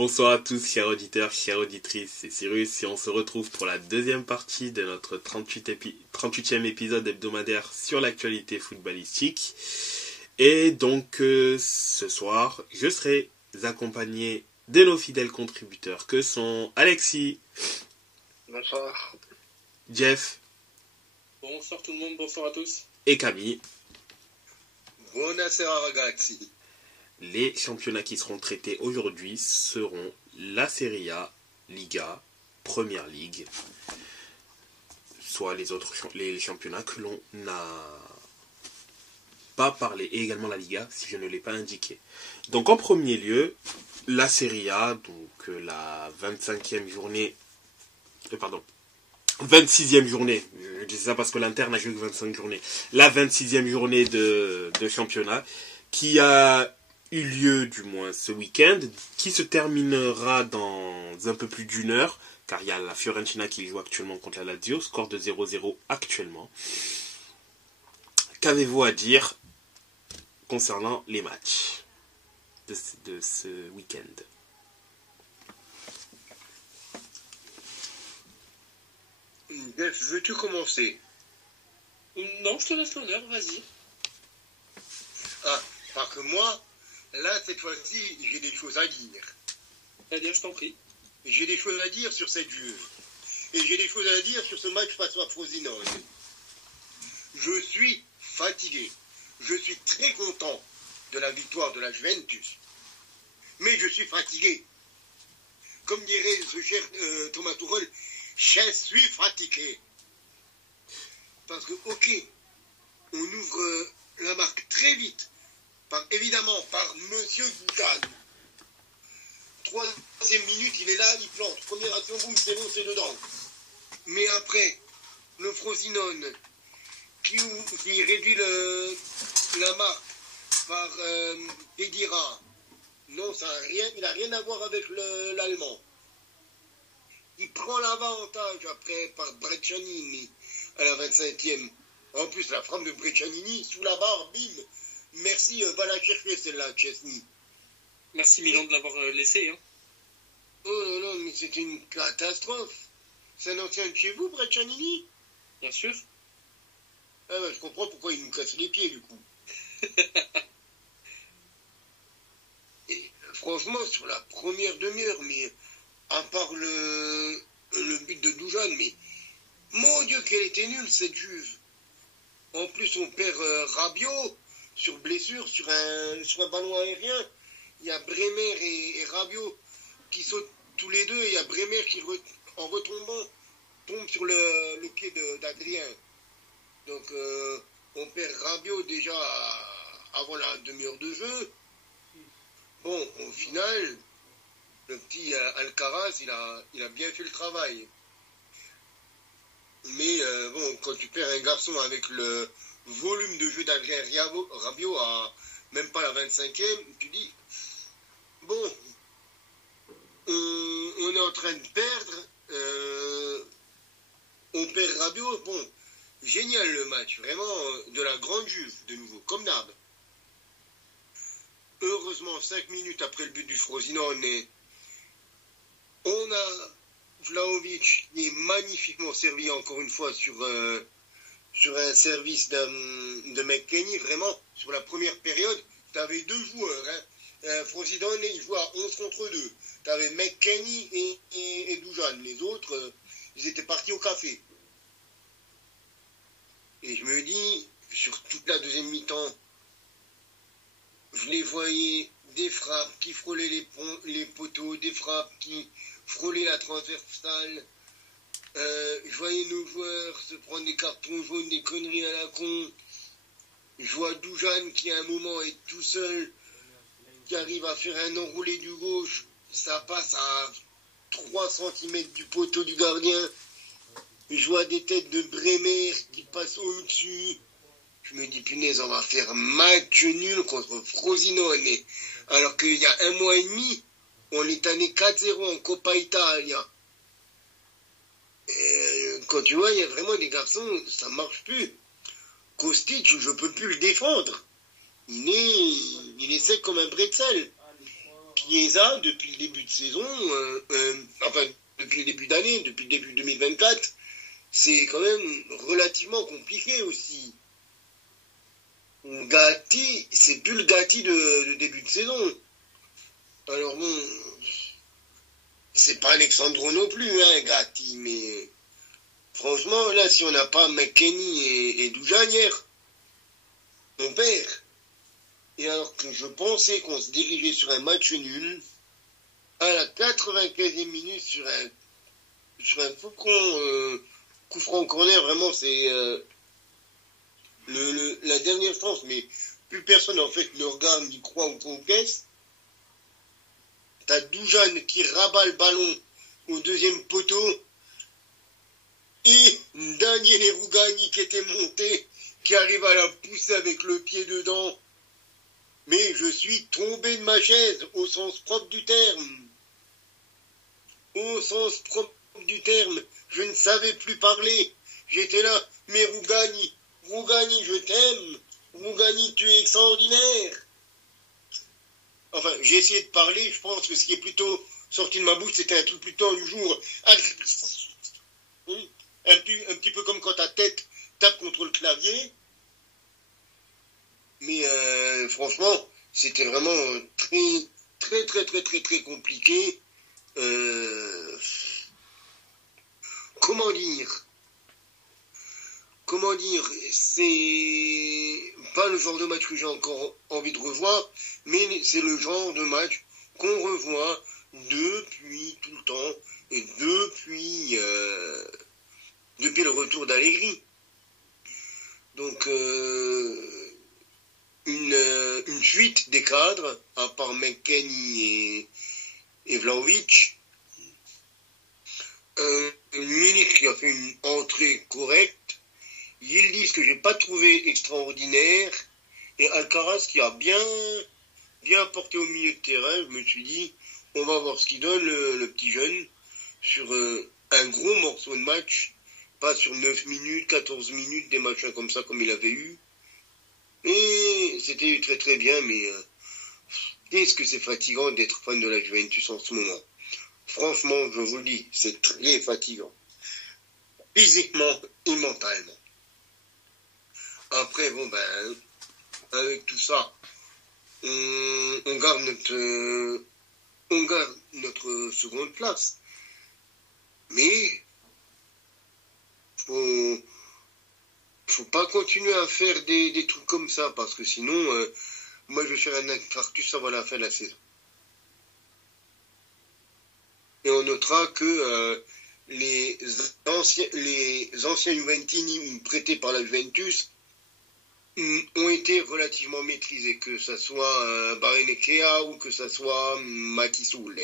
Bonsoir à tous, chers auditeurs, chères auditrices, c'est Cyrus et on se retrouve pour la deuxième partie de notre 38e épisode hebdomadaire sur l'actualité footballistique. Et donc ce soir, je serai accompagné de nos fidèles contributeurs que sont Alexis. Bonsoir. Jeff. Bonsoir tout le monde, bonsoir à tous. Et Camille. Buonasera ragazzi. Les championnats qui seront traités aujourd'hui seront la Serie A, Liga, Première Ligue, soit les championnats que l'on n'a pas parlé, et également la Liga, si je ne l'ai pas indiqué. Donc en premier lieu, la Serie A, donc la 26e journée, je dis ça parce que l'Inter n'a joué que 25 journées, la 26e journée de championnat, qui a eu lieu du moins ce week-end, qui se terminera dans un peu plus d'une heure, car il y a la Fiorentina qui joue actuellement contre la Lazio, score de 0-0 actuellement. Qu'avez-vous à dire concernant les matchs de ce week-end? Jeff, veux-tu commencer? Non, je te laisse l'honneur, vas-y. Ah, parce que moi, là, cette fois-ci, j'ai des choses à dire. C'est-à-dire, je t'en prie. J'ai des choses à dire sur cette Juve. Et j'ai des choses à dire sur ce match face à Frosinone. Je suis fatigué. Je suis très content de la victoire de la Juventus. Mais je suis fatigué. Comme dirait ce cher Thomas Tuchel, je suis fatigué. Parce que, ok, on ouvre la marque très vite. Évidemment, par Monsieur Doucan. 3e minute, il est là, il plante. Première action, boum, c'est bon, c'est dedans. Mais après, le Frosinone, qui réduit la marque par Pedira. Non, il n'a rien à voir avec l'Allemand. Il prend l'avantage après par Breccianini à la 25e. En plus, la frappe de Breccianini, sous la barre, bim. Merci, va la chercher celle-là, Chesney. Merci Milan de l'avoir laissé. Hein. Oh non, mais c'est une catastrophe. C'est un ancien de chez vous, Breccianini? Bien sûr. Ah ben, je comprends pourquoi il nous casse les pieds, du coup. Et franchement, sur la première demi-heure, mais à part le but de Dujan, mais mon Dieu, qu'elle était nulle, cette Juve. En plus, on perd Rabiot sur blessure, sur un ballon aérien. Il y a Bremer et Rabiot qui sautent tous les deux. Il y a Bremer qui, en retombant, tombe sur le pied d'Adrien. Donc, on perd Rabiot déjà avant la demi-heure de jeu. Bon, au final, le petit Alcaraz, il a bien fait le travail. Mais bon, quand tu perds un garçon avec le volume de jeu d'Adrien Rabiot à même pas la 25e, tu dis, bon, on est en train de perdre, on perd Rabiot, bon, génial le match, vraiment de la grande Juve, de nouveau, comme d'hab. Heureusement, 5 minutes après le but du Frosinone, on a Vlahovic qui est magnifiquement servi encore une fois sur un service de McKennie, vraiment, sur la première période, tu avais deux joueurs, hein. Frosinone, il jouait à 11 contre 2. Tu avais McKennie et Dujan. Les autres, ils étaient partis au café. Et je me dis, sur toute la deuxième mi-temps, je les voyais, des frappes qui frôlaient les poteaux, des frappes qui frôlaient la transversale. Je voyais nos joueurs se prendre des cartons jaunes, des conneries à la con. Je vois Dujan qui à un moment est tout seul, qui arrive à faire un enroulé du gauche. Ça passe à 3 cm du poteau du gardien. Je vois des têtes de Bremer qui passent au-dessus. Je me dis, punaise, on va faire match nul contre Frosinone. Alors qu'il y a 1 mois et demi, on est allé 4-0 en Coppa Italia. Et quand tu vois, il y a vraiment des garçons, ça marche plus. Kostic, je peux plus le défendre. Il est sec comme un bretzel. Puis Chiesa, depuis le début de saison, enfin, depuis le début d'année, depuis le début 2024, c'est quand même relativement compliqué aussi. Gatti, c'est plus le Gatti de début de saison. Alors bon, c'est pas Alexandro non plus, hein, Gatti, mais franchement, là, si on n'a pas McKennie et Dujan hier, on perd. Et alors que je pensais qu'on se dirigeait sur un match nul, à la 95e minute, sur un coup franc corner, vraiment, c'est la dernière chance, mais plus personne, en fait, ne regarde ni croit ou concaisse. T'as Dujan qui rabat le ballon au deuxième poteau, et Daniele Rugani qui était monté, qui arrive à la pousser avec le pied dedans. Mais je suis tombé de ma chaise, au sens propre du terme. Au sens propre du terme, je ne savais plus parler. J'étais là, mais Rugani, je t'aime. Rugani, tu es extraordinaire. Enfin, j'ai essayé de parler, je pense que ce qui est plutôt sorti de ma bouche, c'était un truc plutôt du jour. Un petit peu comme quand ta tête tape contre le clavier. Mais franchement, c'était vraiment très compliqué. Comment dire, c'est pas le genre de match que j'ai encore envie de revoir, mais c'est le genre de match qu'on revoit depuis tout le temps et depuis le retour d'Allegri. Donc une fuite des cadres, à part McKennie et Vlahovic. Munich qui a fait une entrée correcte. Yildiz que j'ai pas trouvé extraordinaire. Et Alcaraz qui a bien porté au milieu de terrain. Je me suis dit, on va voir ce qu'il donne le petit jeune sur un gros morceau de match. Pas sur 9 minutes, 14 minutes, des machins comme ça comme il avait eu. Et c'était très bien, mais qu'est-ce que c'est fatigant d'être fan de la Juventus en ce moment. Franchement, je vous le dis, c'est très fatigant. Physiquement et mentalement. Après, bon ben, avec tout ça, on garde notre seconde place. Mais faut pas continuer à faire des trucs comme ça, parce que sinon, moi je vais faire un infarctus avant la fin de la saison. Et on notera que les anciens Juventini prêtés par la Juventus ont été relativement maîtrisés, que ça soit Barrenechea ou que ça soit Matissoule.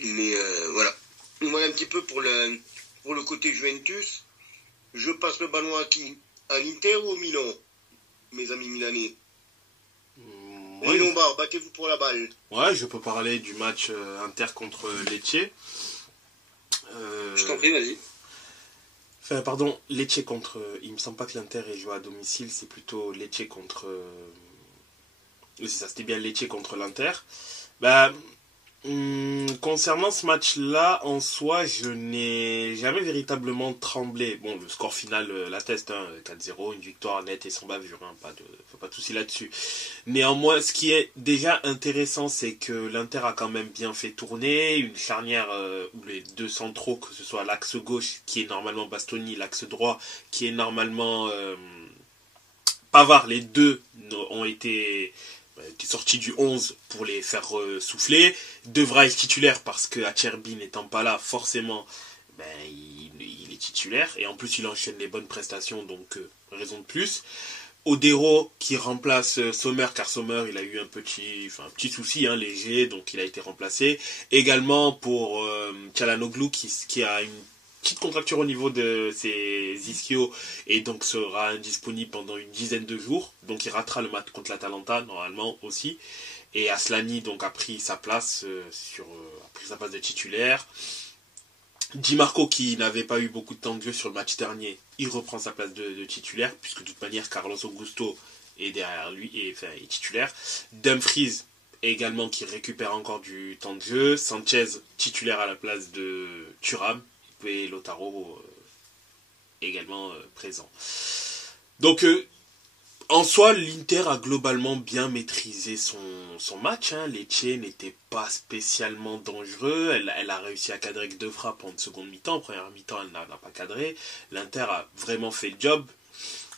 Mais voilà. Voilà un petit peu pour le côté Juventus. Je passe le ballon à qui? À l'Inter ou au Milan, mes amis milanais? Les Lombards, battez-vous pour la balle. Ouais, je peux parler du match Inter contre Lecce. Je t'en prie, vas-y. Enfin, pardon, Lecce contre... il me semble pas que l'Inter ait joué à domicile, c'est plutôt Lecce contre... Oui, c'est ça, c'était bien Lecce contre l'Inter. Bah... concernant ce match-là, en soi, je n'ai jamais véritablement tremblé. Bon, le score final l'atteste, 4-0, une victoire nette et sans bavure, pas de souci là-dessus. Néanmoins, ce qui est déjà intéressant, c'est que l'Inter a quand même bien fait tourner, une charnière où les deux centraux, que ce soit l'axe gauche qui est normalement Bastoni, l'axe droit qui est normalement Pavard, les deux ont été sorti du 11 pour les faire souffler. Devra être titulaire parce que Acerbi n'étant pas là, forcément, il est titulaire. Et en plus, il enchaîne les bonnes prestations, donc raison de plus. Odero qui remplace Sommer, car Sommer, il a eu un petit souci léger, donc il a été remplacé. Également pour Çalhanoğlu qui a une petite contracture au niveau de ses ischios et donc sera indisponible pendant une dizaine de jours. Donc il ratera le match contre l'Atalanta normalement aussi. Et Aslani donc a pris sa place de titulaire. Di Marco, qui n'avait pas eu beaucoup de temps de jeu sur le match dernier, il reprend sa place de titulaire, puisque de toute manière, Carlos Augusto est derrière lui, est titulaire. Dumfries, également, qui récupère encore du temps de jeu. Sanchez, titulaire à la place de Thuram. Et Lautaro, également présent. Donc, en soi, l'Inter a globalement bien maîtrisé son match. Lecce n'était pas spécialement dangereux. Elle a réussi à cadrer avec 2 frappes en seconde mi-temps. En première mi-temps, elle n'a pas cadré. L'Inter a vraiment fait le job.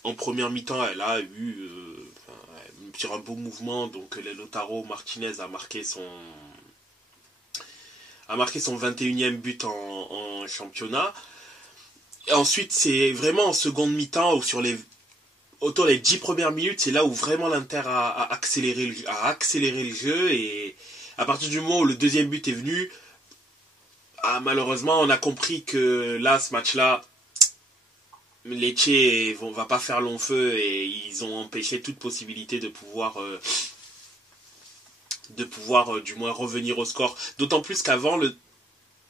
En première mi-temps, elle a eu sur un beau mouvement. Donc, Lautaro Martinez a marqué son 21e but en championnat. Et ensuite, c'est vraiment en seconde mi-temps ou autour des 10 premières minutes, c'est là où vraiment l'Inter a accéléré le jeu. Et à partir du moment où le deuxième but est venu, malheureusement, on a compris que là, ce match-là, Lecce va pas faire long feu et ils ont empêché toute possibilité de pouvoir du moins revenir au score. D'autant plus qu'avant le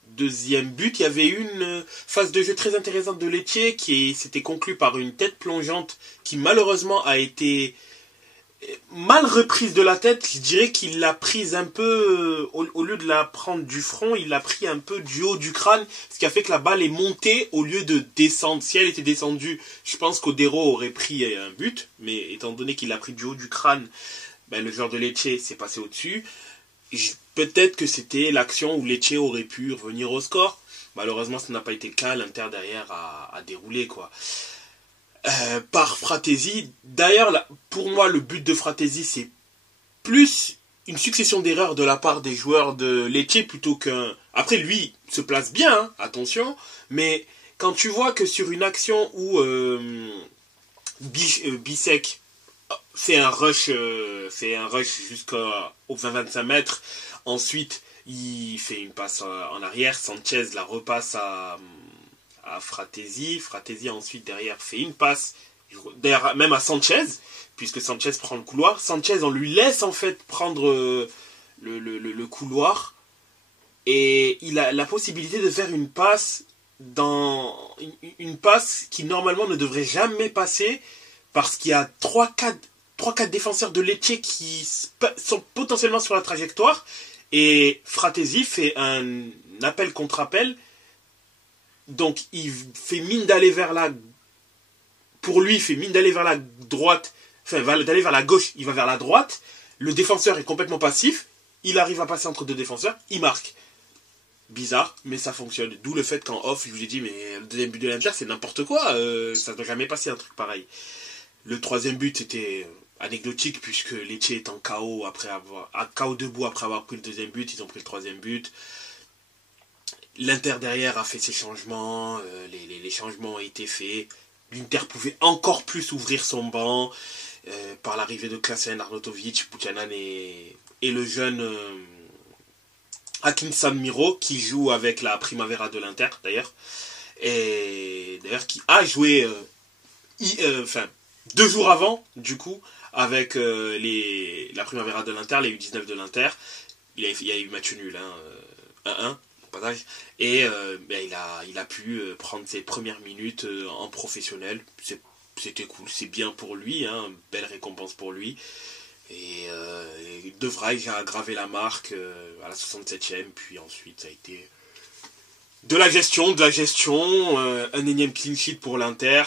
deuxième but, il y avait une phase de jeu très intéressante de Lecce qui s'était conclue par une tête plongeante qui malheureusement a été mal reprise de la tête. Je dirais qu'il l'a prise un peu, au lieu de la prendre du front, il l'a pris un peu du haut du crâne, ce qui a fait que la balle est montée au lieu de descendre. Si elle était descendue, je pense qu'Odero aurait pris un but, mais étant donné qu'il l'a pris du haut du crâne, le joueur de Lecce s'est passé au-dessus. Peut-être que c'était l'action où Lecce aurait pu revenir au score. Malheureusement, ça n'a pas été le cas. L'Inter derrière a déroulé, quoi. Par Fratesi. D'ailleurs, pour moi, le but de Fratesi, c'est plus une succession d'erreurs de la part des joueurs de Lecce plutôt qu'un... Après, lui se place bien, attention. Mais quand tu vois que sur une action où Bisek fait un rush jusqu'au 20-25 mètres. Ensuite, il fait une passe en arrière. Sanchez la repasse à Fratesi. Fratesi ensuite derrière fait une passe même à Sanchez, puisque Sanchez prend le couloir. Sanchez, on lui laisse en fait prendre le couloir et il a la possibilité de faire une passe une passe qui normalement ne devrait jamais passer parce qu'il y a 3-4 défenseurs de Lecce qui sont potentiellement sur la trajectoire et Fratesi fait un appel contre appel, donc il fait mine d'aller vers la droite, d'aller vers la gauche, il va vers la droite, le défenseur est complètement passif, il arrive à passer entre 2 défenseurs, il marque. Bizarre, mais ça fonctionne. D'où le fait qu'en off, je vous ai dit, mais le deuxième but de l'Inter, c'est n'importe quoi, ça ne doit jamais passer un truc pareil. Le 3e but, c'était anecdotique, puisque Lecce est en KO debout après avoir pris le 2e but, ils ont pris le 3e but. L'Inter derrière a fait ses changements, les changements ont été faits. L'Inter pouvait encore plus ouvrir son banc par l'arrivée de Klasen, Arnautovic, Buchanan et le jeune Akinson Miro, qui joue avec la Primavera de l'Inter d'ailleurs, et d'ailleurs qui a joué 2 jours avant, du coup, avec la Primavera de l'Inter, les U19 de l'Inter. Il y a eu match nul, 1-1, au passage. Et il a pu prendre ses premières minutes en professionnel. C'était cool, c'est bien pour lui, belle récompense pour lui. Et De Vrij a gravé la marque à la 67e, puis ensuite ça a été de la gestion, un énième clean sheet pour l'Inter,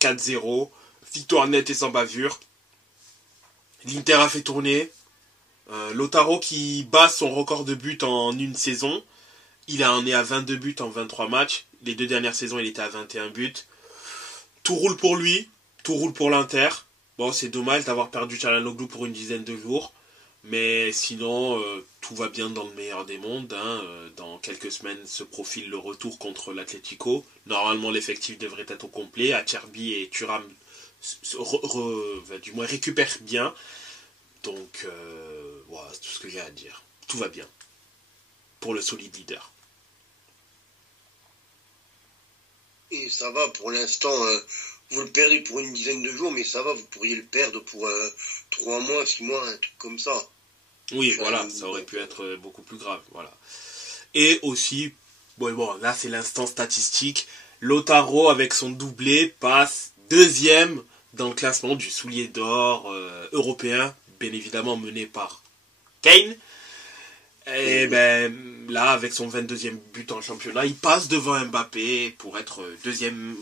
4-0. Victoire nette et sans bavure. L'Inter a fait tourner. Lautaro qui bat son record de buts en une saison. Il en est à 22 buts en 23 matchs. Les 2 dernières saisons, il était à 21 buts. Tout roule pour lui. Tout roule pour l'Inter. Bon, c'est dommage d'avoir perdu Çalhanoğlu pour une dizaine de jours. Mais sinon, tout va bien dans le meilleur des mondes. Dans quelques semaines se profile le retour contre l'Atlético. Normalement, l'effectif devrait être au complet. Acerbi et Thuram du moins récupère bien, donc voilà, c'est tout ce que j'ai à dire. Tout va bien pour le solide leader. Et ça va pour l'instant, vous le perdez pour une dizaine de jours, mais ça va, vous pourriez le perdre pour 3 mois, 6 mois, un truc comme ça. Oui, voilà, ça aurait pu être beaucoup plus grave, voilà. Et aussi Bon, là c'est l'instant statistique. Lautaro avec son doublé passe deuxième dans le classement du soulier d'or européen, bien évidemment mené par Kane. Et ben là, avec son 22e but en championnat, il passe devant Mbappé pour être deuxième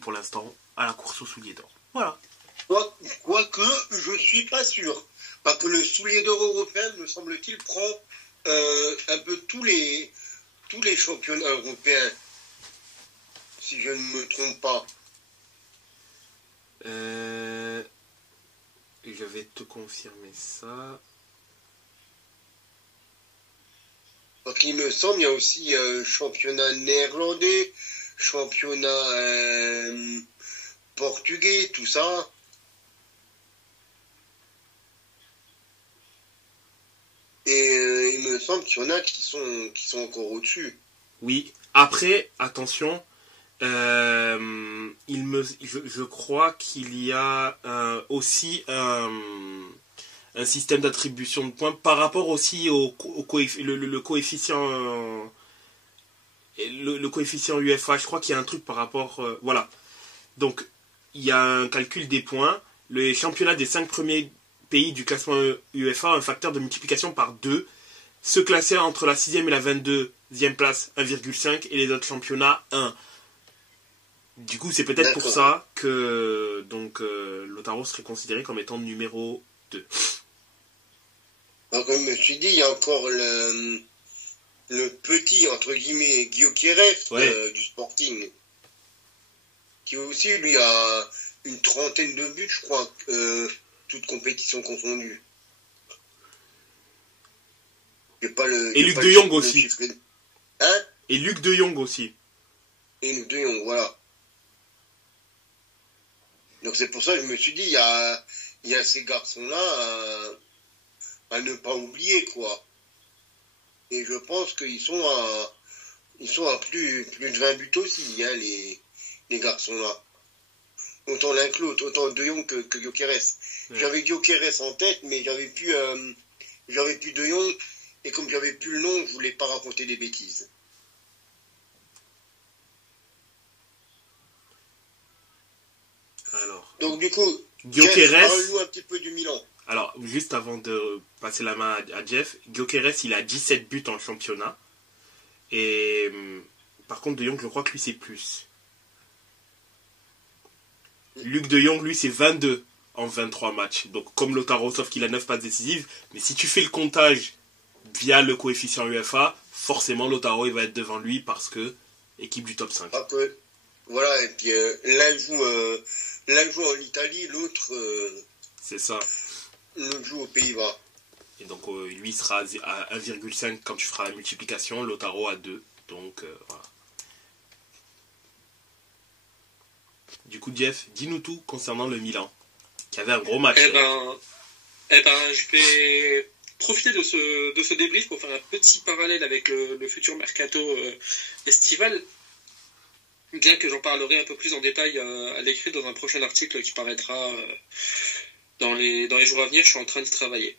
pour l'instant à la course au soulier d'or. Voilà. Quoique, je suis pas sûr. Parce que le soulier d'or européen, me semble-t-il, prend un peu tous les championnats européens. Si je ne me trompe pas. Je vais te confirmer ça. Donc il me semble, il y a aussi championnat néerlandais, championnat portugais, tout ça. Et il me semble qu'il y en a qui sont encore au-dessus. Oui. Après, attention, je crois qu'il y a aussi un système d'attribution de points par rapport aussi le coefficient le coefficient UEFA. Je crois qu'il y a un truc par rapport voilà. Donc il y a un calcul des points. Le championnat des 5 premiers pays du classement UEFA a un facteur de multiplication par 2. Ceux classés entre la 6e et la 22e place 1,5 et les autres championnats 1. Du coup, c'est peut-être pour ça que Lautaro serait considéré comme étant numéro 2. Alors, comme je me suis dit, il y a encore le petit, entre guillemets, Gyökeres du Sporting, qui aussi, lui, a une trentaine de buts, je crois, toutes compétitions confondues. Et Luc de Jong aussi. Hein? Et Luc de Jong aussi. Et Luc de Jong, voilà. Donc c'est pour ça que je me suis dit, il y a ces garçons-là à ne pas oublier, quoi. Et je pense qu'ils sont à plus de 20 buts aussi, hein, les garçons-là. Autant l'un que l'autre, autant De Jong que Gyökeres. Ouais. J'avais Gyökeres en tête, mais j'avais plus De Jong, et comme j'avais plus le nom, je voulais pas raconter des bêtises. Alors, donc du coup, Gyökeres, parle-nous un petit peu du Milan. Alors, juste avant de passer la main à Jeff, Gyökeres, il a 17 buts en championnat. Et par contre, De Jong, je crois que lui, c'est plus. Luc De Jong, lui, c'est 22 en 23 matchs. Donc, comme Lautaro, sauf qu'il a 9 passes décisives. Mais si tu fais le comptage via le coefficient UEFA, forcément, Lautaro, il va être devant lui parce que équipe du top 5. Après, voilà, et puis l'un joue en Italie, l'autre... c'est ça. L'autre joue aux Pays-Bas. Et donc, lui sera à 1,5 quand tu feras la multiplication, Lautaro à 2. Donc, voilà. Du coup, Jeff, dis-nous tout concernant le Milan, qui avait un gros match. Je vais profiter de ce débrief pour faire un petit parallèle avec le futur mercato estival, bien que j'en parlerai un peu plus en détail à l'écrit dans un prochain article qui paraîtra dans les jours à venir. Je suis en train d'y travailler.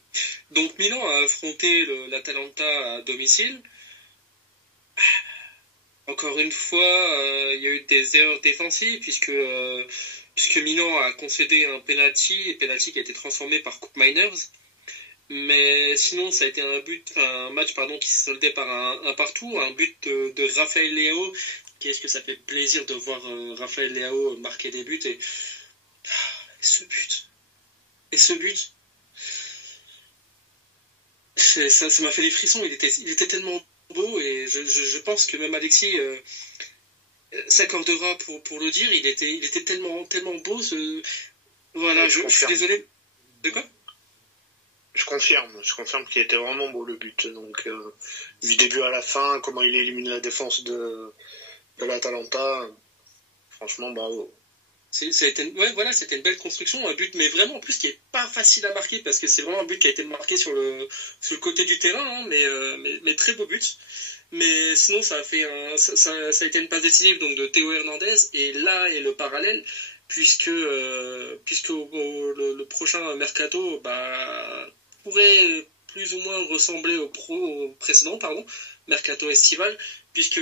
Donc Milan a affronté l'Atalanta à domicile. Encore une fois, il y a eu des erreurs défensives puisque Milan a concédé un penalty qui a été transformé par Coupe Miners. Mais sinon, ça a été un match qui s'est soldé par un partout, un but de Raphaël Leao. Qu'est-ce que ça fait plaisir de voir Raphaël Leao marquer des buts et ce but. Ça m'a fait des frissons. Il était tellement beau et je pense que même Alexis s'accordera pour le dire. Il était tellement beau. Voilà, je suis désolé. De quoi? Je confirme qu'il était vraiment beau le but. Donc du début à la fin, comment il élimine la défense de l'Atalanta, franchement bravo. C'était une belle construction, un but, mais vraiment en plus qui est pas facile à marquer parce que c'est vraiment un but qui a été marqué sur le côté du terrain, hein, mais très beau but. Mais sinon ça a été une passe décisive donc de Théo Hernandez, et là est le parallèle puisque le prochain mercato pourrait plus ou moins ressembler au précédent mercato estival, puisque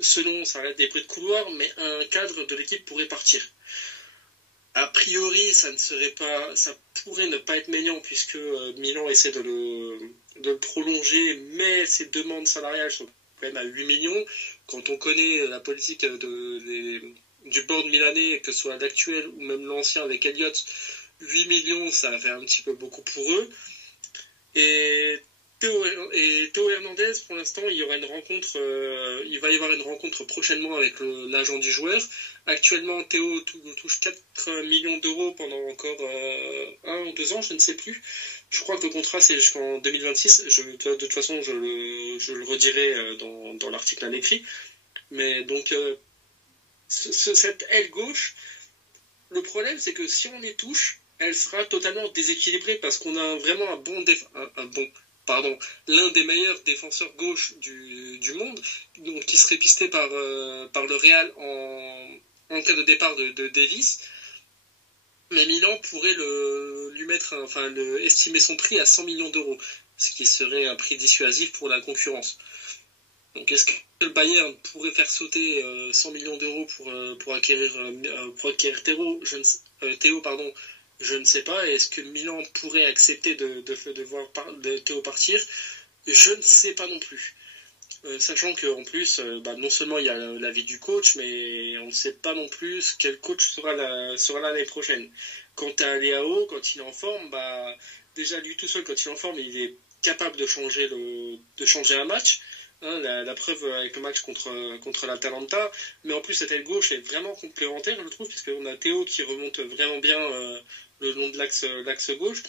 selon, ça reste des bruits de couloir, mais un cadre de l'équipe pourrait partir. A priori, ça pourrait ne pas être Maignan, puisque Milan essaie de le prolonger, mais ses demandes salariales sont quand même à 8 millions. Quand on connaît la politique du board milanais, que ce soit l'actuel ou même l'ancien avec Elliott, 8 millions, ça fait un petit peu beaucoup pour eux. Et Théo Hernandez, pour l'instant, il va y avoir une rencontre prochainement avec l'agent du joueur. Actuellement, Théo touche 4 millions d'euros pendant encore 1 ou 2 ans, je ne sais plus. Je crois que le contrat, c'est jusqu'en 2026. De toute façon, je le redirai dans l'article à l'écrit. Mais donc, cette aile gauche, le problème, c'est que si on les touche, elle sera totalement déséquilibrée parce qu'on a vraiment l'un des meilleurs défenseurs gauche du monde, donc qui serait pisté par le Real en cas de départ de Davis. Mais Milan pourrait estimer son prix à 100 millions d'euros, ce qui serait un prix dissuasif pour la concurrence. Donc est-ce que le Bayern pourrait faire sauter 100 millions d'euros pour acquérir Théo, je ne sais pas. Est-ce que Milan pourrait accepter de voir Théo partir? Je ne sais pas non plus. Sachant qu'en plus, non seulement il y a l'avis du coach, mais on ne sait pas non plus quel coach sera l'année prochaine. Quant à Leao, quand il est en forme, déjà lui tout seul, quand il est en forme, il est capable de changer un match. La preuve avec le match contre l'Atalanta. Mais en plus, cette aile gauche est vraiment complémentaire, je trouve, puisqu'on a Théo qui remonte vraiment bien le long de l'axe gauche.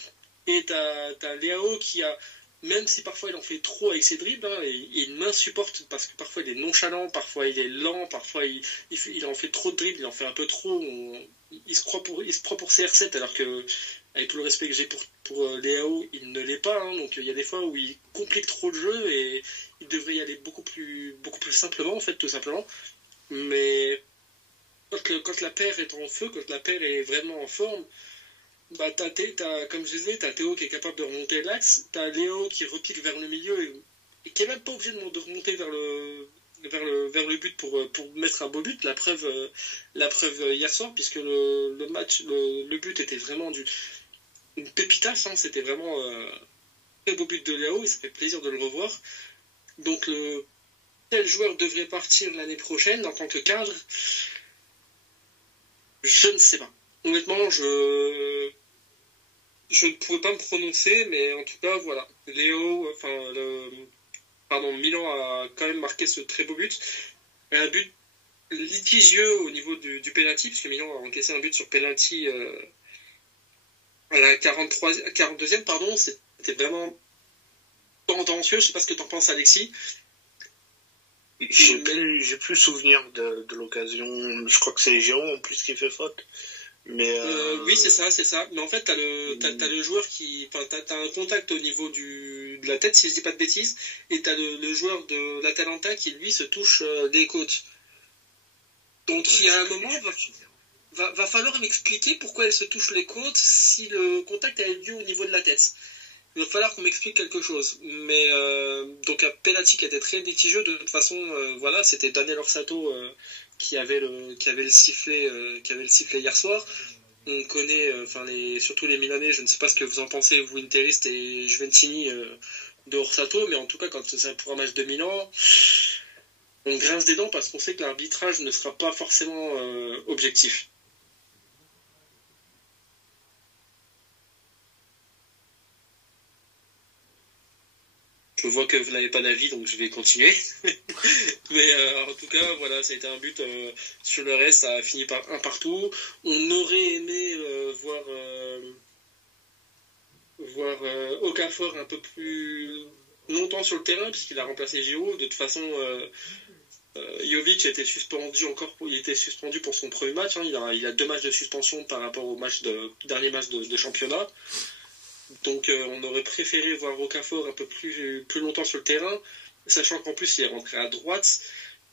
Et t'as Leao qui a, même si parfois il en fait trop avec ses dribbles, il m'insupporte parce que parfois il est nonchalant, parfois il est lent, parfois il en fait trop de dribbles, il en fait un peu trop. Il se prend pour CR7 alors que, avec tout le respect que j'ai pour Leao, il ne l'est pas. Donc il y a des fois où il complique trop le jeu et il devrait y aller beaucoup plus simplement, en fait, tout simplement. Mais quand la paire est en feu, quand la paire est vraiment en forme, comme je disais, t'as Théo qui est capable de remonter l'axe, t'as Léo qui repique vers le milieu et qui est même pas obligé de remonter vers le but pour mettre un beau but. La preuve hier soir, puisque le but était vraiment une pépitasse, c'était vraiment un très beau but de Léo et ça fait plaisir de le revoir. Donc quel joueur devrait partir l'année prochaine en tant que cadre? Je ne sais pas. Honnêtement, je ne pourrais pas me prononcer, mais en tout cas, voilà. Milan a quand même marqué ce très beau but. Un but litigieux au niveau du penalty, puisque Milan a encaissé un but sur penalty à la 42e, pardon. C'était vraiment tendancieux. Je ne sais pas ce que tu en penses, Alexis. J'ai plus souvenir de l'occasion. Je crois que c'est Jérôme en plus qui fait faute. Mais oui, c'est ça. Mais en fait, t'as le joueur t'as un contact au niveau de la tête, si je dis pas de bêtises, et t'as le joueur de l'Atalanta qui lui se touche des côtes. Donc il y a un moment, va falloir m'expliquer pourquoi elle se touche les côtes si le contact a eu lieu au niveau de la tête. Il va falloir qu'on m'explique quelque chose. Mais donc un penalty qui était très litigieux. De toute façon, c'était Daniel Orsato qui avait le sifflet hier soir. On connaît surtout les Milanais. Je ne sais pas ce que vous en pensez, vous interistes et Juventini de Orsato, mais en tout cas quand c'est pour un match de Milan, on grince des dents parce qu'on sait que l'arbitrage ne sera pas forcément objectif. Je vois que vous n'avez pas d'avis, donc je vais continuer. Mais en tout cas, voilà, ça a été un but. Sur le reste, ça a fini par 1 partout. On aurait aimé voir Okafor un peu plus longtemps sur le terrain, puisqu'il a remplacé Giroud. De toute façon, Jovic était suspendu pour son premier match. Il a 2 matchs de suspension par rapport au dernier match de championnat. Donc on aurait préféré voir Okafor un peu plus longtemps sur le terrain, sachant qu'en plus il est rentré à droite.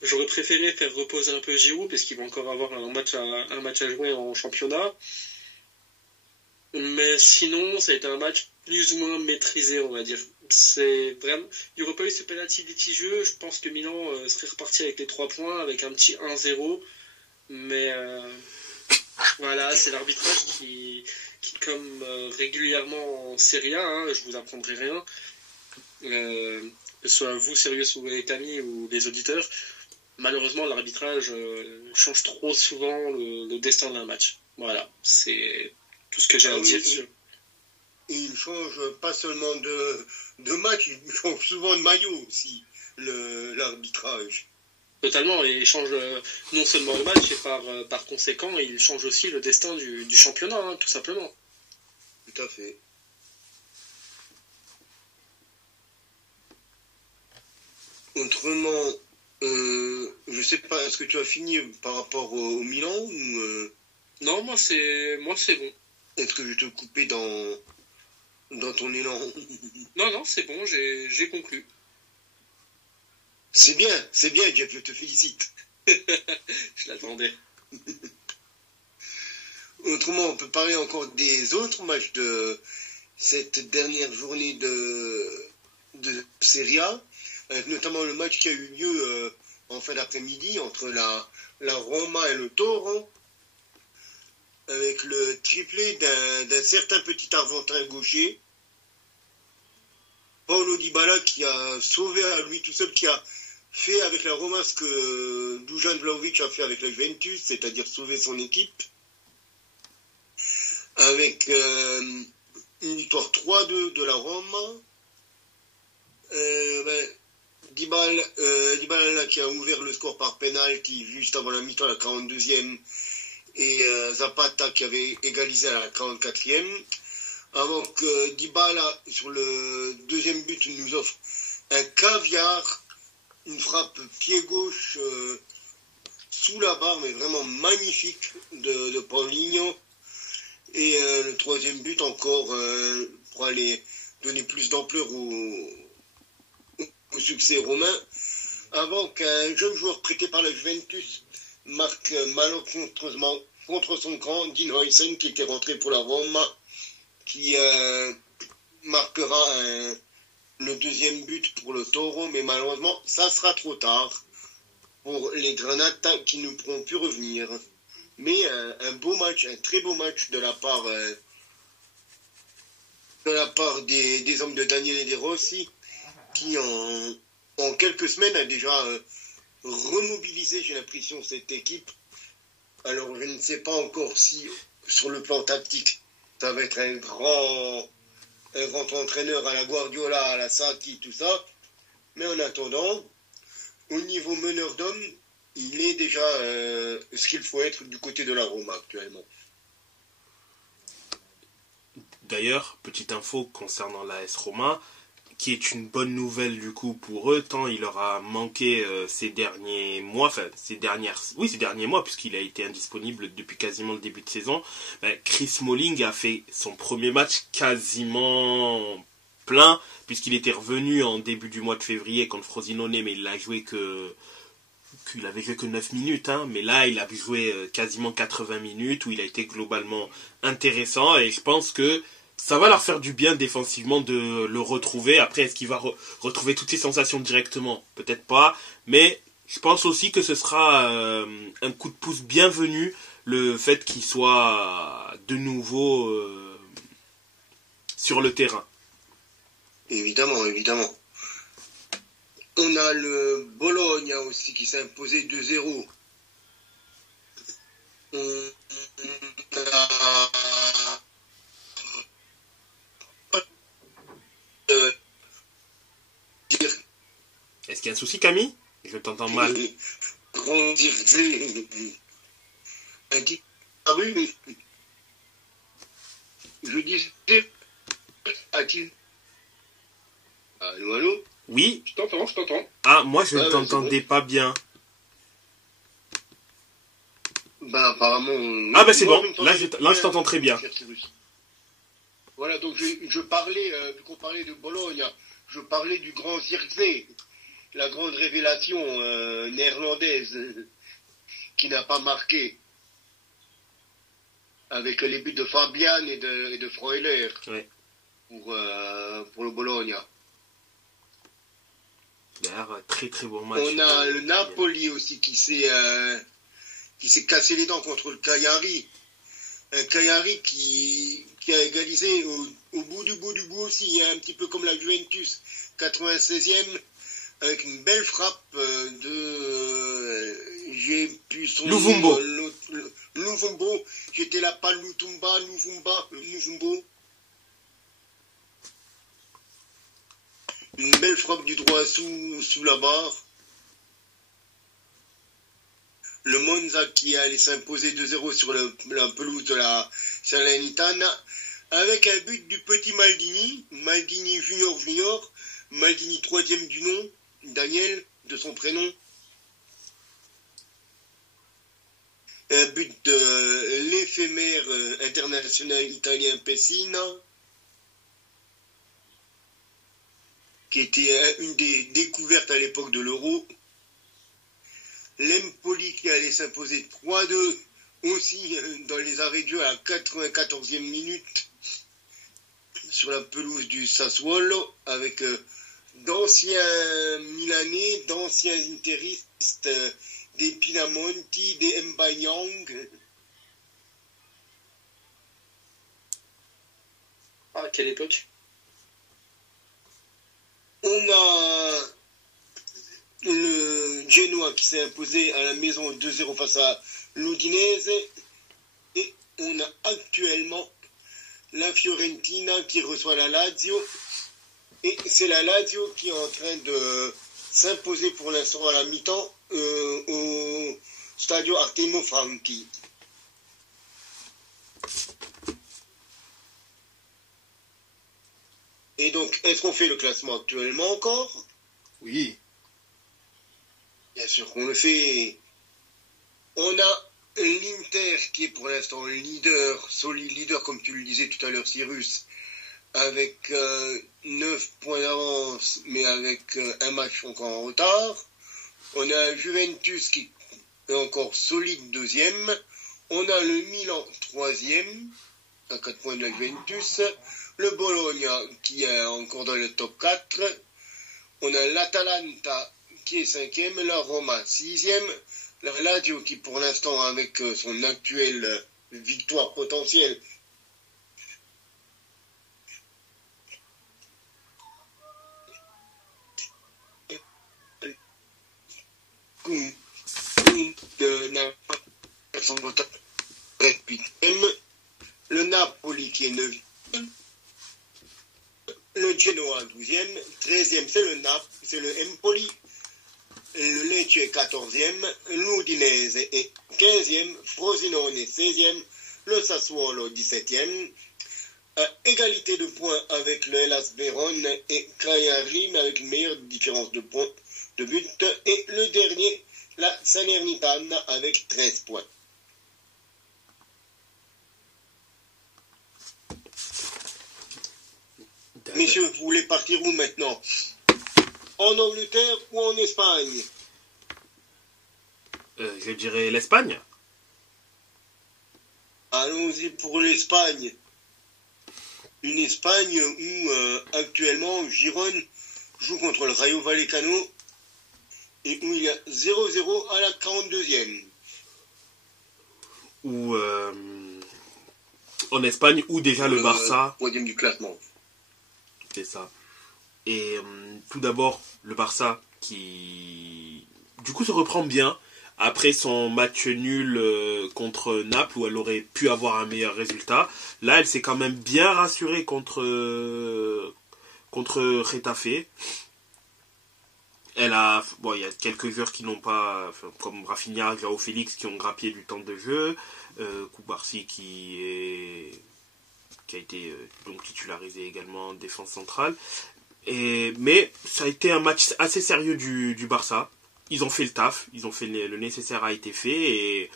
J'aurais préféré faire reposer un peu Giroud parce qu'il va encore avoir un match à jouer en championnat. Mais sinon, ça a été un match plus ou moins maîtrisé, on va dire. C'est vraiment... Il n'y aurait pas eu ce penalty litigieux. Je pense que Milan serait reparti avec les 3 points, avec un petit 1-0. Mais voilà, c'est l'arbitrage qui comme régulièrement en Serie A, hein, je vous apprendrai rien, que ce soit vous, Sirius ou les Camille ou les auditeurs, malheureusement l'arbitrage change trop souvent le destin d'un match. Voilà, c'est tout ce que j'ai à dire sur... Et il change pas seulement de match, il change souvent de maillot aussi, l'arbitrage. Totalement, et il change non seulement le match, et par conséquent, il change aussi le destin du championnat, hein, tout simplement. Tout à fait. Autrement, je sais pas, est-ce que tu as fini par rapport au Milan ou Non, moi c'est bon. est-ce que je te coupais dans ton élan? Non, c'est bon, j'ai conclu. C'est bien, Jeff, je te félicite. Je l'attendais. Autrement, on peut parler encore des autres matchs de cette dernière journée de Serie A, avec notamment le match qui a eu lieu en fin d'après-midi entre la Roma et le Toro, avec le triplé d'un certain petit Argentin gaucher, Paulo Dybala, qui a sauvé à lui tout seul, qui a fait avec la Roma ce que Dusan Vlahovic a fait avec la Juventus, c'est-à-dire sauver son équipe, avec une victoire 3-2 de la Roma. Dybala qui a ouvert le score par pénalty juste avant la mi-temps à la 42e, et Zapata qui avait égalisé à la 44e, avant que Dybala sur le deuxième but nous offre un caviar, une frappe pied gauche sous la barre, mais vraiment magnifique de Paulinho. Et le troisième but encore pour aller donner plus d'ampleur au succès romain, avant qu'un jeune joueur prêté par la Juventus marque malencontreusement contre son camp, Dean Huysen, qui était rentré pour la Roma, qui marquera le deuxième but pour le Toro, mais malheureusement ça sera trop tard pour les Granata qui ne pourront plus revenir. Mais un beau match, un très beau match de la part des hommes de Daniele De Rossi, qui en quelques semaines a déjà remobilisé, j'ai l'impression, cette équipe. Alors je ne sais pas encore si sur le plan tactique ça va être un grand entraîneur à la Guardiola, à la Sacchi, tout ça, mais en attendant, au niveau meneur d'hommes, il est déjà ce qu'il faut être du côté de la Roma actuellement. D'ailleurs, petite info concernant l'AS Roma, qui est une bonne nouvelle du coup pour eux, tant il leur a manqué ces derniers mois, puisqu'il a été indisponible depuis quasiment le début de saison. Chris Smalling a fait son premier match quasiment plein, puisqu'il était revenu en début du mois de février contre Frosinone, mais il avait joué que 9 minutes, hein, mais là il a joué quasiment 80 minutes, où il a été globalement intéressant, et je pense que ça va leur faire du bien défensivement de le retrouver. Après, est-ce qu'il va retrouver toutes ses sensations directement? Peut-être pas, mais je pense aussi que ce sera un coup de pouce bienvenu, le fait qu'il soit de nouveau sur le terrain. Évidemment. On a le Bologna aussi qui s'est imposé 2-0. On a Est-ce qu'il y a un souci, Camille? Je t'entends mal. Grand Dirgé. Ah oui, je disais. Allô? Oui. Je t'entends. Ah, moi je ne t'entendais pas bien. Apparemment. Ah c'est bon, là je t'entends très bien. Voilà, donc je parlais, vu qu'on parlait de Bologne, je parlais du grand Zirkzee, la grande révélation néerlandaise qui n'a pas marqué. avec les buts de Fabian et de Freuler Ouais. pour le Bologna. D'ailleurs, très très bon match. On a le Napoli aussi qui s'est cassé les dents contre le Cagliari. Un Cagliari qui a égalisé au bout du bout aussi, hein, un petit peu comme la Juventus, 96e, avec une belle frappe j'ai pu son Louvumbo. Louvumbo, j'étais là, pas Lutumba, Louvumbo. Une belle frappe du droit sous la barre. Le Monza qui allait s'imposer 2-0 sur la pelouse de la Salernitana, avec un but du petit Maldini Junior, Maldini 3e du nom, Daniel, de son prénom. Un but de l'éphémère international italien Pessina, qui était une des découvertes à l'époque de l'Euro. L'Empoli qui allait s'imposer 3-2 aussi dans les arrêts de jeu à la 94e minute sur la pelouse du Sassuolo, avec d'anciens Milanais, d'anciens interistes, des Pinamonti, des Mbayang. Ah, quelle époque. On a le Genoa qui s'est imposé à la maison 2-0 face à l'Udinese. Et on a actuellement la Fiorentina qui reçoit la Lazio. Et c'est la Lazio qui est en train de s'imposer pour l'instant à la mi-temps au Stadio Artemo Franchi. Et donc, est-ce qu'on fait le classement actuellement encore? Oui. Bien sûr qu'on le fait. On a l'Inter qui est pour l'instant solide leader, comme tu le disais tout à l'heure, Cyrus, avec 9 points d'avance, mais avec un match encore en retard. On a Juventus qui est encore solide 2e. On a le Milan 3e, à 4 points de la Juventus. Le Bologna qui est encore dans le top 4. On a l'Atalanta qui est 5e, la Roma 6e. La Lazio qui pour l'instant avec son actuelle victoire potentielle le Napoli qui est 9e, le Genoa 12e, 13e c'est le Empoli, le Lecce est 14e, l'Udinese est 15e, Frosinone 16e, le Sassuolo 17e, égalité de points avec le Hellas Vérone et Cagliari, mais avec une meilleure différence de points de but, et le dernier, la Salernitana, avec 13 points. Messieurs, vous voulez partir où maintenant? En Angleterre ou en Espagne? Je dirais l'Espagne. Allons-y pour l'Espagne. Une Espagne où actuellement Girone joue contre le Rayo Vallecano et où il y a 0-0 à la 42e. Ou en Espagne, où déjà le Barça. 3e du classement. C'est ça. Et tout d'abord, le Barça qui, du coup, se reprend bien après son match nul contre Naples où elle aurait pu avoir un meilleur résultat. Là, elle s'est quand même bien rassurée contre Getafe. Il y a quelques joueurs qui n'ont pas, comme Rafinha, Joao Félix, qui ont grappillé du temps de jeu. Koubarsi qui a été donc titularisé également en défense centrale. Mais ça a été un match assez sérieux du Barça. Ils ont fait le taf, le nécessaire a été fait et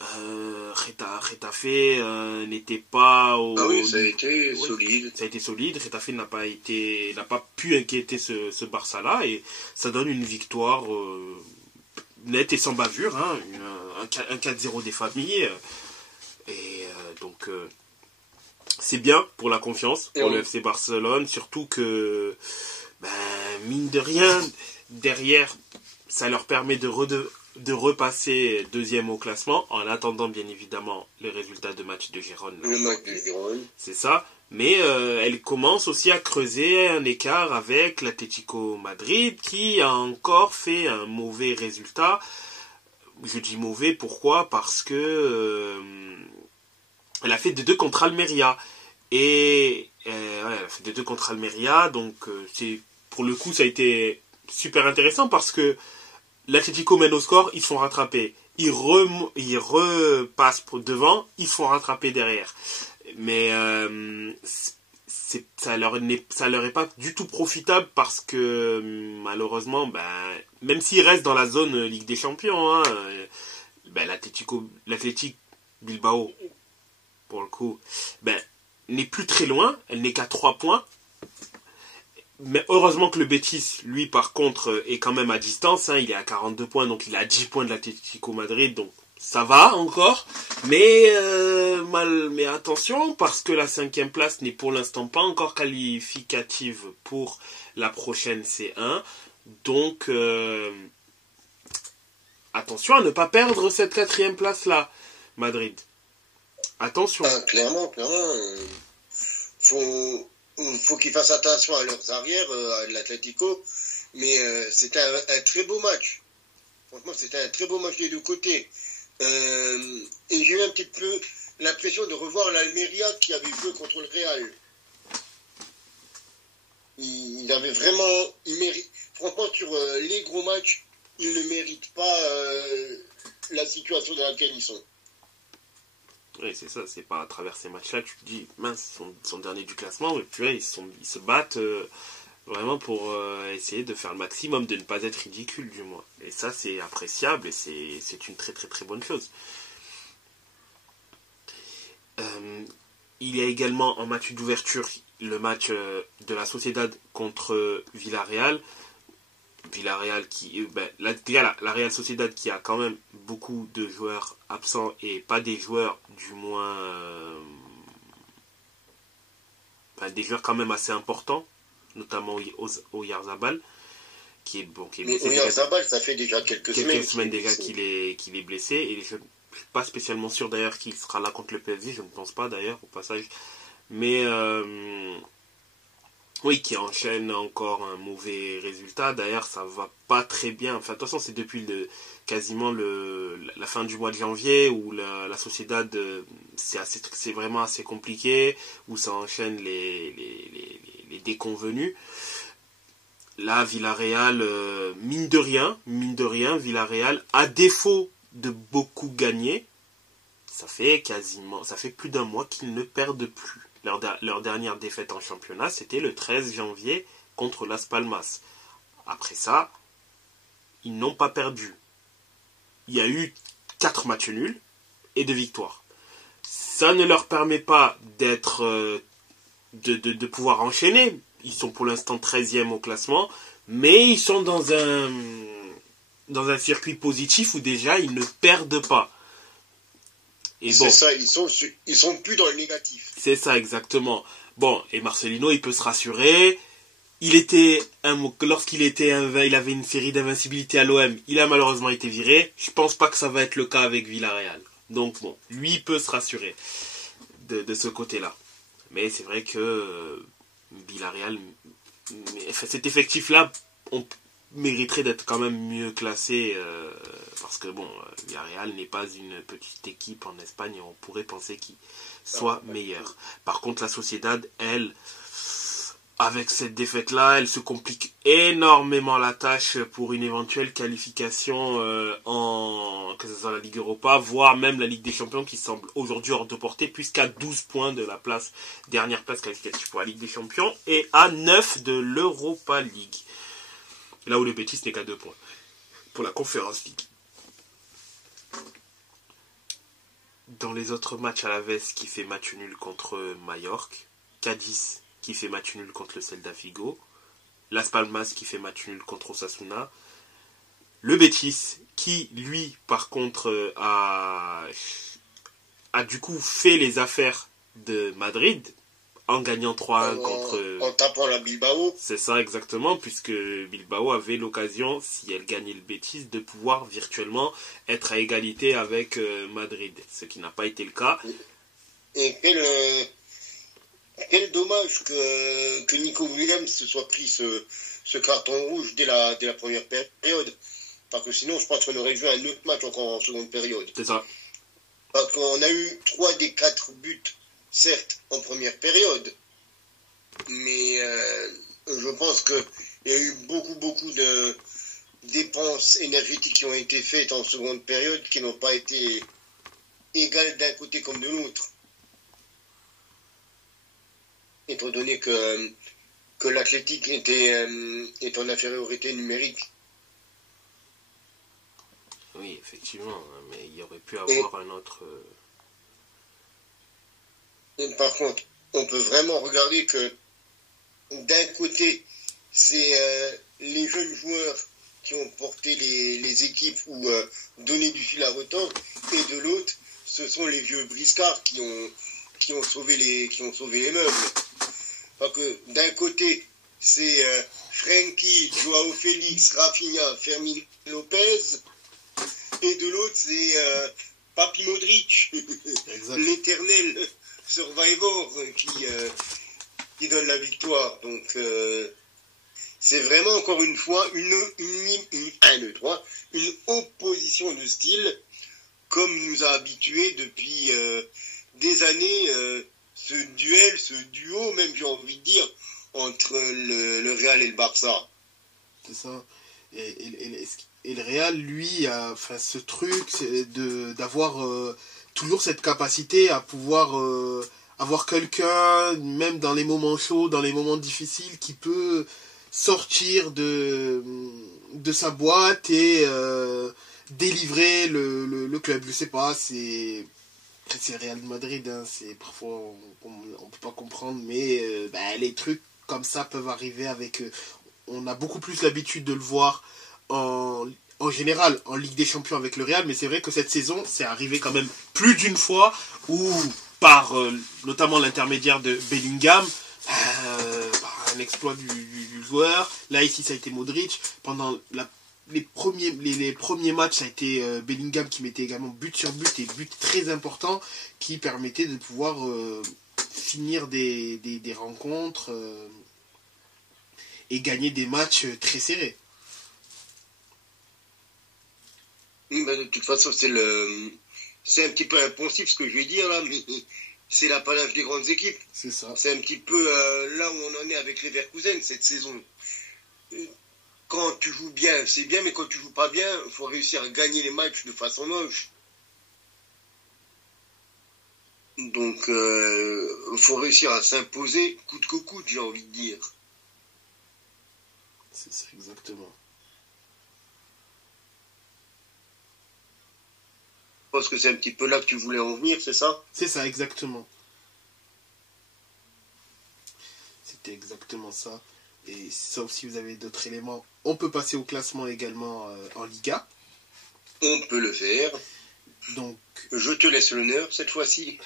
Getafe n'était pas au... Ah oui, ça a été solide. Ça a été solide. Getafe n'a pas pu inquiéter ce Barça-là et ça donne une victoire nette et sans bavure, hein, un 4-0 des familles. c'est bien pour la confiance, pour Et le FC Barcelone, surtout que, mine de rien, derrière, ça leur permet de repasser deuxième au classement, en attendant bien évidemment les résultats de match de Gérone. Le match de Gérone. C'est ça. Mais elle commence aussi à creuser un écart avec l'Atlético Madrid, qui a encore fait un mauvais résultat. Je dis mauvais, pourquoi ? Parce que elle a fait 2-2 contre Almeria. Et elle a fait 2-2 contre Almeria, donc pour le coup ça a été super intéressant parce que l'Atlético mène au score, ils se font rattraper. Ils repassent devant, ils se font rattraper derrière. Mais ça leur est pas du tout profitable parce que malheureusement, même s'ils restent dans la zone Ligue des Champions, l'Athletic Bilbao, pour le coup, n'est plus très loin, elle n'est qu'à 3 points. Mais heureusement que le Betis, lui, par contre, est quand même à distance. Il est à 42 points, donc il est à 10 points de l'Atlético Madrid, donc ça va encore. Mais attention, parce que la 5e place n'est pour l'instant pas encore qualificative pour la prochaine C1. Donc, attention à ne pas perdre cette 4e place-là, Madrid. Attention. Clairement. Faut qu'ils fassent attention à leurs arrières, à l'Atlético. Mais c'était un très beau match. Franchement, c'était un très beau match des deux côtés. Et j'ai eu un petit peu l'impression de revoir l'Almeria qui avait joué contre le Real. Il avait vraiment... franchement, sur les gros matchs, ils ne méritent pas la situation dans laquelle ils sont. Oui, c'est ça, c'est pas à travers ces matchs-là, tu te dis, mince, ils sont derniers du classement, et puis ils se battent vraiment pour essayer de faire le maximum, de ne pas être ridicule du moins. Et ça, c'est appréciable, et c'est une très très très bonne chose. Il y a également en match d'ouverture le match de la Sociedad contre Villarreal. Villarreal qui la Real Sociedad qui a quand même beaucoup de joueurs absents et pas des joueurs du moins des joueurs quand même assez importants, notamment Oyarzabal qui est mais Oyarzabal, ça fait déjà quelques semaines déjà qu'il est blessé, et je ne suis pas spécialement sûr d'ailleurs qu'il sera là contre le PSG, je ne pense pas d'ailleurs au passage, mais oui, qui enchaîne encore un mauvais résultat. D'ailleurs, ça va pas très bien. Enfin, de toute façon, c'est depuis quasiment la fin du mois de janvier où la Sociedad, c'est vraiment assez compliqué, où ça enchaîne les déconvenus. Là, Villarreal, mine de rien, Villarreal, à défaut de beaucoup gagner, ça fait plus d'un mois qu'ils ne perdent plus. Leur dernière défaite en championnat, c'était le 13 janvier contre Las Palmas. Après ça, ils n'ont pas perdu. Il y a eu 4 matchs nuls et 2 victoires. Ça ne leur permet pas de pouvoir enchaîner. Ils sont pour l'instant 13e au classement, mais ils sont dans un circuit positif où déjà ils ne perdent pas. Et c'est ça, ils sont plus dans le négatif. C'est ça, exactement. Bon, et Marcelino, il peut se rassurer. Lorsqu'il il avait une série d'invincibilité à l'OM. Il a malheureusement été viré. Je pense pas que ça va être le cas avec Villarreal. Donc bon, lui, il peut se rassurer de ce côté-là. Mais c'est vrai que Villarreal, cet effectif-là, on mériterait d'être quand même mieux classé parce que Villarreal n'est pas une petite équipe en Espagne et on pourrait penser qu'il soit meilleur. Par contre, la Sociedad, elle, avec cette défaite-là, elle se complique énormément la tâche pour une éventuelle qualification que ce soit la Ligue Europa, voire même la Ligue des Champions qui semble aujourd'hui hors de portée, puisqu'à 12 points de la dernière place qualificative pour la Ligue des Champions et à 9 de l'Europa League. Là où le Betis n'est qu'à 2 points pour la Conference League. Dans les autres matchs, Alaves qui fait match nul contre Mallorca, Cadiz qui fait match nul contre le Celta Vigo, Las Palmas qui fait match nul contre Osasuna, le Betis qui, lui, par contre, a a du coup fait les affaires de Madrid en gagnant 3-1 contre... En tapant la Bilbao. C'est ça exactement, puisque Bilbao avait l'occasion, si elle gagnait le Betis, de pouvoir virtuellement être à égalité avec Madrid, ce qui n'a pas été le cas. Et quel dommage que Nico Williams se soit pris ce carton rouge dès la première période. Parce que sinon, je pense qu'on aurait joué un autre match encore en seconde période. C'est ça. Parce qu'on a eu 3 des 4 buts, certes, en première période. Mais je pense qu'il y a eu beaucoup de dépenses énergétiques qui ont été faites en seconde période qui n'ont pas été égales d'un côté comme de l'autre. Étant donné que l'Athletic est en infériorité numérique. Oui, effectivement, mais il y aurait pu avoir un autre... Par contre, on peut vraiment regarder que d'un côté, c'est les jeunes joueurs qui ont porté les équipes ou donné du fil à retordre, et de l'autre, ce sont les vieux briscards qui ont sauvé les meubles. Parce que d'un côté, c'est Frenkie, Joao Félix, Rafinha, Fermín Lopez, et de l'autre, c'est Papi Modric, l'éternel survivor qui donne la victoire. Donc, c'est vraiment, encore une fois, une opposition de style, comme nous a habitués depuis des années, ce duo, même j'ai envie de dire, entre le Real et le Barça. C'est ça. Et le Real, lui, a ce truc d'avoir toujours cette capacité à pouvoir avoir quelqu'un, même dans les moments chauds, dans les moments difficiles, qui peut sortir de sa boîte et délivrer le club. Je sais pas, c'est le Real de Madrid, hein, c'est parfois on peut pas comprendre, mais les trucs comme ça peuvent arriver avec... on a beaucoup plus l'habitude de le voir en général en Ligue des Champions avec le Real, mais c'est vrai que cette saison, c'est arrivé quand même plus d'une fois où, par notamment l'intermédiaire de Bellingham, par un exploit du joueur, là ici ça a été Modric, pendant les premiers matchs, ça a été Bellingham qui mettait également but sur but, et but très important qui permettait de pouvoir finir des rencontres et gagner des matchs très serrés. Oui, de toute façon, c'est un petit peu impensif ce que je vais dire là, mais c'est l'apanage des grandes équipes. C'est ça. C'est un petit peu là où on en est avec Leverkusen cette saison. Quand tu joues bien, c'est bien, mais quand tu joues pas bien, il faut réussir à gagner les matchs de façon moche. Donc, il faut réussir à s'imposer coûte que coûte, j'ai envie de dire. C'est ça, exactement. Je pense que c'est un petit peu là que tu voulais en venir, c'est ça ? C'est ça, exactement. C'était exactement ça. Et sauf si vous avez d'autres éléments, on peut passer au classement également en Liga. On peut le faire. Donc, je te laisse l'honneur cette fois-ci.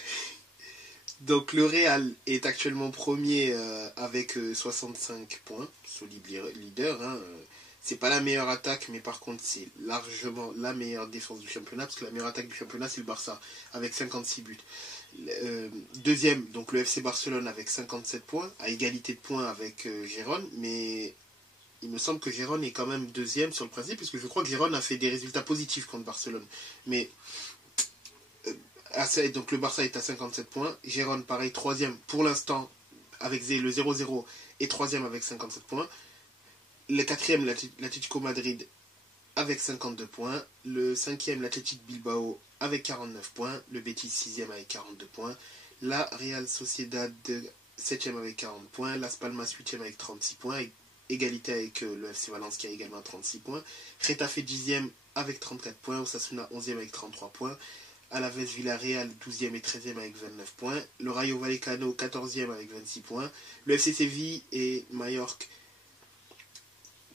Donc le Real est actuellement premier avec 65 points, solide leader. Hein. C'est pas la meilleure attaque, mais par contre c'est largement la meilleure défense du championnat, parce que la meilleure attaque du championnat c'est le Barça, avec 56 buts. Deuxième, donc le FC Barcelone avec 57 points, à égalité de points avec Gérone, mais il me semble que Gérone est quand même deuxième sur le principe, puisque je crois que Gérone a fait des résultats positifs contre Barcelone. Mais donc le Barça est à 57 points, Gérone pareil, troisième pour l'instant avec le 0-0 et troisième avec 57 points. Le quatrième, l'Atlético Madrid avec 52 points. Le cinquième, l'Athletic Bilbao avec 49 points. Le Betis 6e avec 42 points. La Real Sociedad 7e avec 40 points. Las Palmas 8e avec 36 points. Égalité avec le FC Valence qui a également 36 points. Getafe 10e avec 34 points. Osasuna 11e avec 33 points. Alaves Villarreal 12e et 13e avec 29 points. Le Rayo Vallecano 14e avec 26 points. Le FC Séville et Mallorca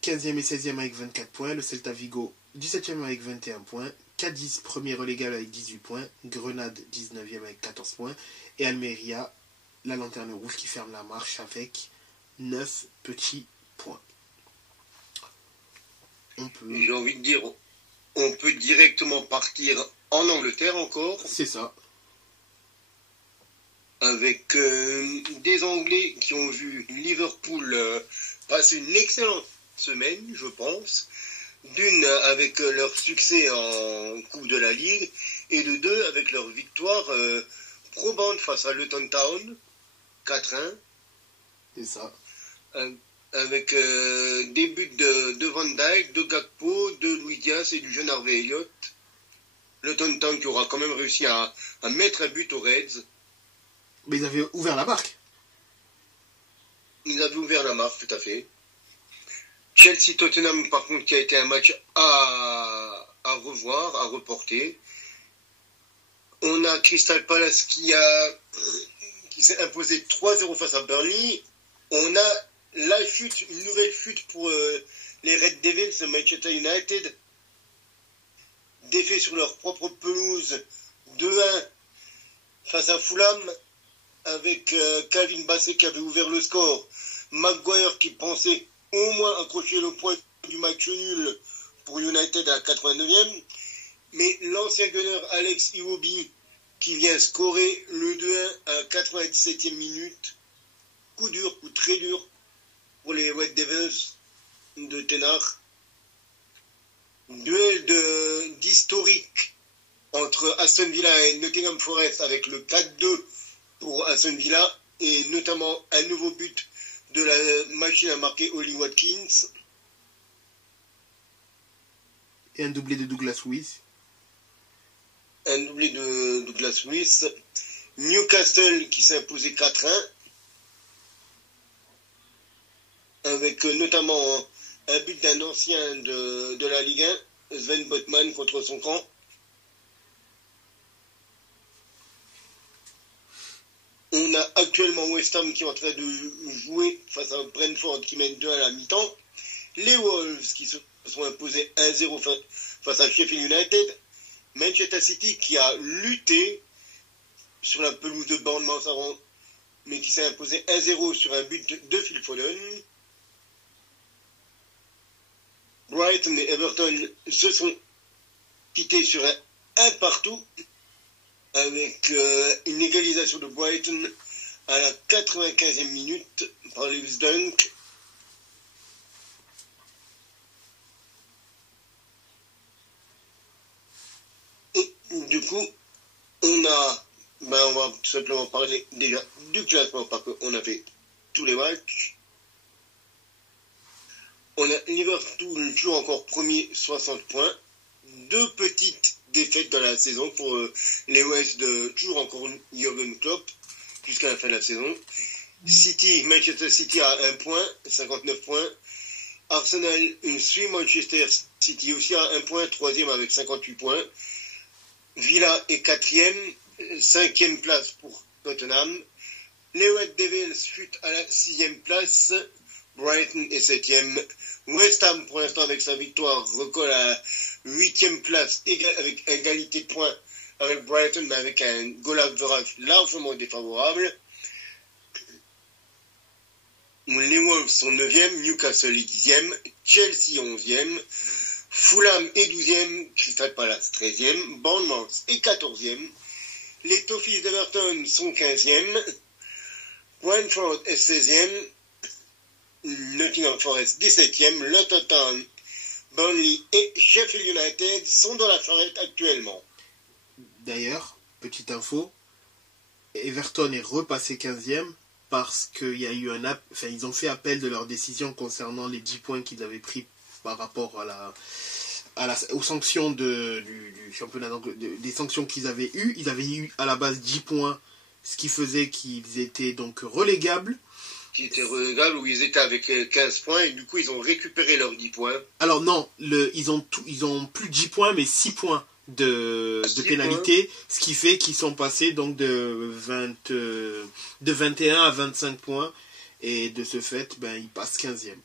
15e et 16e avec 24 points. Le Celta Vigo 17e avec 21 points. Cadiz, premier relégable avec 18 points. Grenade, 19e avec 14 points. Et Almeria, la lanterne rouge qui ferme la marche avec 9 petits points. J'ai envie de dire, on peut directement partir en Angleterre encore. C'est ça. Avec des Anglais qui ont vu Liverpool passer une excellente semaine, je pense. D'une, avec leur succès en Coupe de la Ligue, et de deux, avec leur victoire probante face à Luton Town, 4-1. C'est ça. Avec des buts de Van Dijk, de Gakpo, de Luis Diaz et du jeune Harvey Elliott. Luton Town qui aura quand même réussi à mettre un but aux Reds. Mais ils avaient ouvert la marque. Ils avaient ouvert la marque, tout à fait. Chelsea-Tottenham, par contre, qui a été un match à revoir, à reporter. On a Crystal Palace qui s'est imposé 3-0 face à Burnley. On a la chute, une nouvelle chute pour les Red Devils de Manchester United. Défait sur leur propre pelouse 2-1 face à Fulham, avec Calvin Bassey qui avait ouvert le score. Maguire qui pensait au moins accrocher le point du match nul pour United à la 89e. Mais l'ancien gunner Alex Iwobi qui vient scorer le 2-1 à la 97e minute. Coup dur, coup très dur pour les Red Devils de Tenard. Duel d'historique entre Aston Villa et Nottingham Forest avec le 4-2 pour Aston Villa et notamment un nouveau but de la machine à marquer Ollie Watkins. Et un doublé de Douglas Luiz. Un doublé de Douglas Luiz. Newcastle qui s'est imposé 4-1. Avec notamment un but d'un ancien de la Ligue 1, Sven Botman contre son camp. On a actuellement West Ham qui est en train de jouer face à Brentford qui mène 2 à la mi-temps. Les Wolves qui se sont imposés 1-0 face à Sheffield United. Manchester City qui a lutté sur la pelouse de Bournemouth avant, mais qui s'est imposé 1-0 sur un but de Phil Foden. Brighton et Everton se sont quittés sur un partout, avec une égalisation de Brighton à la 95e minute par Lewis Dunk. Et du coup, on va tout simplement parler déjà du classement parce qu'on a fait tous les matchs. On a Liverpool toujours encore premier, 60 points. 2 petites défaites dans la saison pour les West de toujours encore Jürgen Klopp jusqu'à la fin de la saison. Manchester City a 1 point, 59 points. Arsenal suit Manchester City aussi à 1 point, 3e avec 58 points. Villa est 4e, 5e place pour Tottenham. Les Red Devils chutent à la 6e place. Brighton est 7e. West Ham, pour l'instant, avec sa victoire, recolle à la 8e place, avec égalité de points avec Brighton, mais avec un goal average largement défavorable. Les Wolves sont 9e, Newcastle est 10e, Chelsea 11e, Fulham est 12e, Crystal Palace 13e, Bournemouth est 14e, les Toffees d'Everton sont 15e, Brentford est 16e, Nottingham Forest 17e, Luton Town, Burnley et Sheffield United sont dans la charrette actuellement. D'ailleurs, petite info, Everton est repassé 15e parce qu'il y a eu ils ont fait appel de leur décision concernant les 10 points qu'ils avaient pris par rapport aux sanctions du championnat, des sanctions qu'ils avaient eues. Ils avaient eu à la base 10 points, ce qui faisait qu'ils étaient donc relégables. Qui étaient relégables, où ils étaient avec 15 points, et du coup ils ont récupéré leurs 10 points. Alors non, ils ont plus 10 points, mais 6 points de pénalité, ce qui fait qu'ils sont passés donc de 21 à 25 points, et de ce fait, ils passent 15e.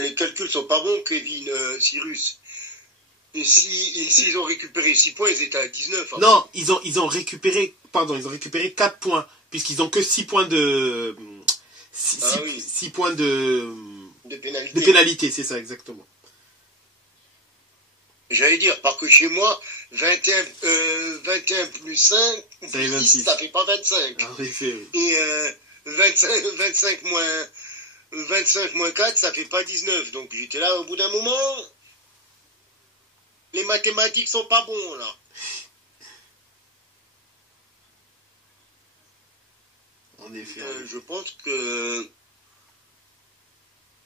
Les calculs sont pas bons, Kevin, Cyrus. s'ils ont récupéré 6 points, ils étaient à 19. Hein. Non, ils ont récupéré 4 points, puisqu'ils ont que 6 points de... 6 points de pénalité, c'est ça, exactement. J'allais dire, parce que chez moi, 21 plus 5, ça fait 26. Ça fait pas 25. En effet, oui. Et 25 moins 4, ça fait pas 19. Donc j'étais là, au bout d'un moment, les mathématiques sont pas bons, là. En effet. Je pense que...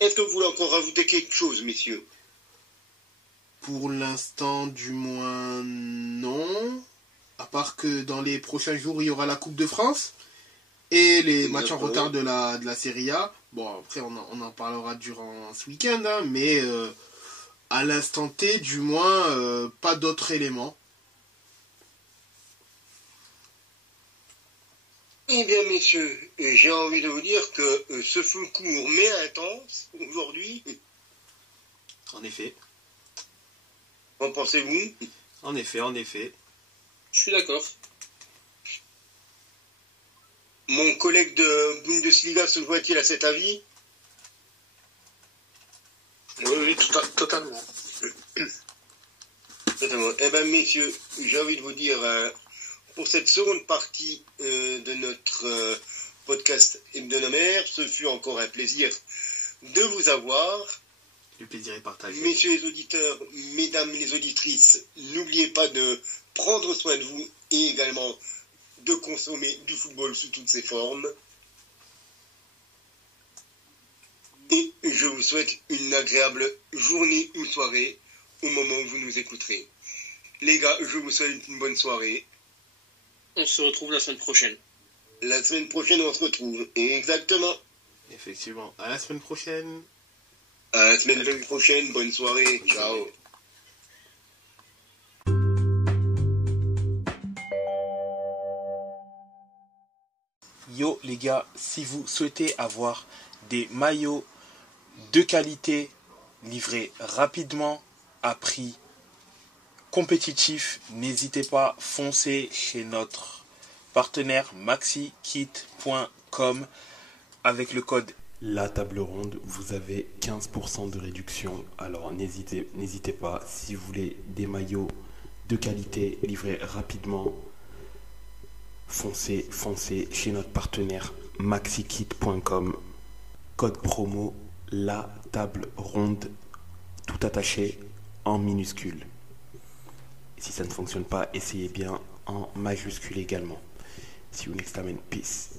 Est-ce que vous voulez encore rajouter quelque chose, messieurs? Pour l'instant, du moins, non. À part que dans les prochains jours, il y aura la Coupe de France et les matchs en retard de la Serie A. Bon, après, on en parlera durant ce week-end, hein, mais à l'instant T, du moins, pas d'autres éléments. Eh bien, messieurs, j'ai envie de vous dire que ce fut court mais intense aujourd'hui. En effet. Qu'en pensez-vous? En effet. Je suis d'accord. Mon collègue de Bundesliga se joint-il à cet avis? Oui, totalement. Totalement. Eh bien, messieurs, j'ai envie de vous dire, pour cette seconde partie de notre podcast hebdomadaire, ce fut encore un plaisir de vous avoir. Le plaisir est partagé. Messieurs les auditeurs, mesdames les auditrices, n'oubliez pas de prendre soin de vous et également de consommer du football sous toutes ses formes. Et je vous souhaite une agréable journée ou soirée au moment où vous nous écouterez. Les gars, je vous souhaite une bonne soirée. On se retrouve la semaine prochaine. La semaine prochaine, on se retrouve. Exactement. Effectivement. À la semaine prochaine. À la semaine prochaine. Bonne soirée. Ciao. Yo les gars, si vous souhaitez avoir des maillots de qualité livrés rapidement à prix compétitif, n'hésitez pas, foncez chez notre partenaire maxikit.com avec le code La Table Ronde, vous avez 15% de réduction. Alors n'hésitez pas, si vous voulez des maillots de qualité livrés rapidement, foncez chez notre partenaire maxikit.com. Code promo La Table Ronde, tout attaché en minuscule. Et si ça ne fonctionne pas, essayez bien en majuscule également. See you next time and peace.